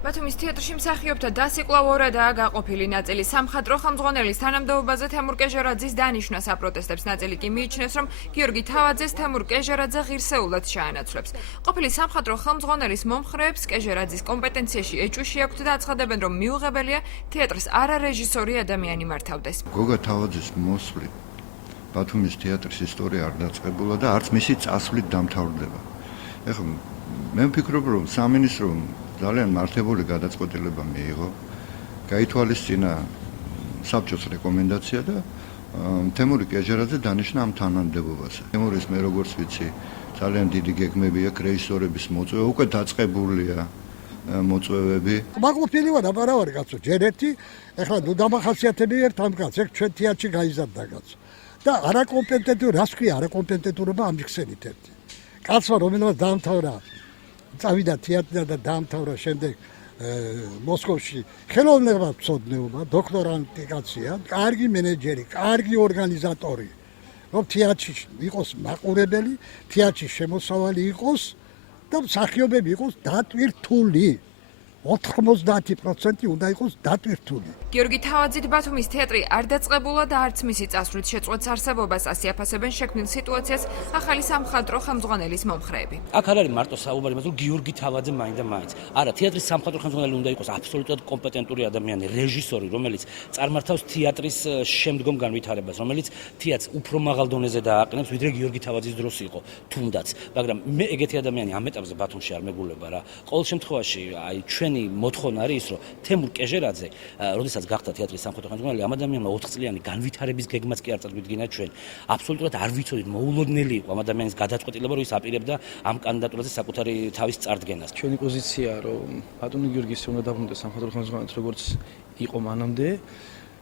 ბათუმის თეატრში მსახიობთა დასიკვლა-ორადაა გაყოფილი ნაწილი. სამხატვრო ხელმძღვანელის თანამდებობაზე თემურ კეჟარაძის დანიშვნას აპროტესტებს. ნაწილი კი მიიჩნევს, რომ გიორგი თავაძეს თემურ კეჟარაძე ღირსეულად ჩაანაცვლებს. ყოფილი სამხატვრო ხელმძღვანელის მომხრეებს კეჟარაძის კომპეტენციაში ეჭვი აქვთ და აცხადებენ, რომ მიუღებელია თეატრს არა რეჟისორი ადამიანი მართავდეს. გოგა თავაძის მოსვლით ბათუმის თეატრის ისტორია არ დაწყებულა და არც მისი წასვლით დამთავრდება. ეხლა მე ვფიქრობ, რომ სამინისტრომ ძალიან მართებული გადაწყვეტილება მიიღო, გაითვალისწინა საბჭოს რეკომენდაცია და თემური კეჟარაძე დანიშნა ამ თანამდებობაზე. თემურის მე როგორც ვიცი, ძალიან დიდი გეგმები აქვს რეჟისორების მოწვევა, უკვე დაწყებულია მოწვევები. მაყოფილი ვარ, აბარა ვარ კაცო, ჯერ ერთი, ეხლა ნუ დამახასიათებია ერთ ამ კაცს, ეგ ჩვენ თეატრში გაიზარდა კაცო. და არაკომპეტენტური, რას ქვია არაკომპეტენტურობა ამიხსენით ერთი. კაცმა რომელმაც დაამთავრა, წავიდა თეატრიდან და დაამთავრა შემდეგ მოსკოვში ხელოვნება მცოდნეობა, დოქტორანტი კაცია, კარგი მენეჯერი, კარგი ორგანიზატორი. რომ თეატრში იყოს მაყურებელი, თეატრში შემოსავალი იყოს და მსახიობები იყოს დატვირთული. 90% უნდა იყოს დატვირთული. გიორგი თავაძით ბათუმის თეატრი არ დაწყებულა და არც მისი წასვლით შეწყვეტს არსებობას, ასე აფასებენ შექმნილ სიტუაციას ახალი სამხატვრო ხელმძღვანელის მომხრეები. აქ არ არის მარტო საუბარი იმაზე, რომ გიორგი თავაძე მაინც და მაინც. არა, თეატრის სამხატვრო ხელმძღვანელი უნდა იყოს აბსოლუტურად კომპეტენტური ადამიანი, რეჟისორი, რომელიც წარმართავს თეატრის შემდგომ განვითარებას, რომელიც თეატრს უფრო მაღალ დონეზე დააყენებს, ვიდრე გიორგი თავაძის დროს იყო, თუნდაც. მაგრამ მე ეგეთი ადამიანი ამ ეტაპზე ბათუმში არ მეგულება რა. ყოველ შემთხვევაში, აი ჩვენი მოთხოვნა არის ის, რომ თემურ კეჟერაძე, როდესაც გახდა თეატრის სამხატვრო ხელმძღვანელი, ამ ადამიანმა 4 წლიანი განვითარების გეგმაც კი არ წარგვიდგინა ჩვენ. აბსოლუტურად არ ვიცოდით, მოულოდნელი იყო ამ ადამიანის გადაწყვეტილება, რომ ის აპირებდა ამ კანდიდატურაზე საკუთარი თავის წარდგენას. ჩვენი პოზიცია, რომ ბატონი გიორგის უნდა დაბრუნდეს სამხატვრო ხელმძღვანელად, როგორც იყო მანამდე.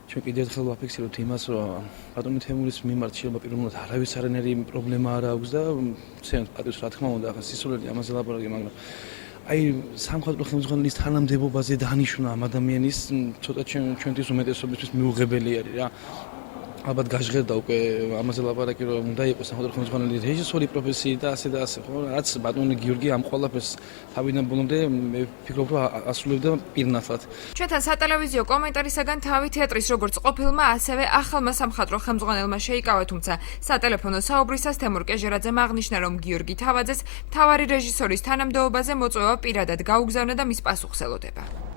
ჩვენ კიდევ ერთხელ ვაფიქსირებთ იმას, რომ ბატონი თემურის მიმართ შეიძლება პირველად არავის არანაირი პრობლემა არ აქვს და ცემს პატივს, რა თქმა უნდა, ახლა სისულელი ამაზე ლაპარაკი, მაგრამ აი სამხატვრო ხელმძღვანელის თანამდებობაზე დანიშვნა ამ ადამიანის ცოტა ჩვენთვის უმეტესობისთვის მიუღებელი არის რა. ალბათ გაჟღერდა უკვე ამაზე ლაპარაკი, რომ უნდა იყოს სამხატვრო ხელმძღვანელი რეჟისორი პროფესიით და ასე და ასე, ხო? რაც ბატონი გიორგი ამ ყველაფერს თავიდან ბოლომდე მე ვფიქრობ, რომ ასრულებდა პირნათლად. ჩვენთან სატელევიზიო კომენტარისაგან თავი თეატრის როგორც ყოფილმა, ასევე ახალმა სამხატვრო ხელმძღვანელმა შეიკავა, თუმცა სატელეფონო საუბრისას თემურ კეჟერაძემ აღნიშნა, რომ გიორგი თავაძეს მთავარი რეჟისორის თანამდებობაზე მოწვევა პირადად გაუგზავნა და მის პასუხს ელოდება.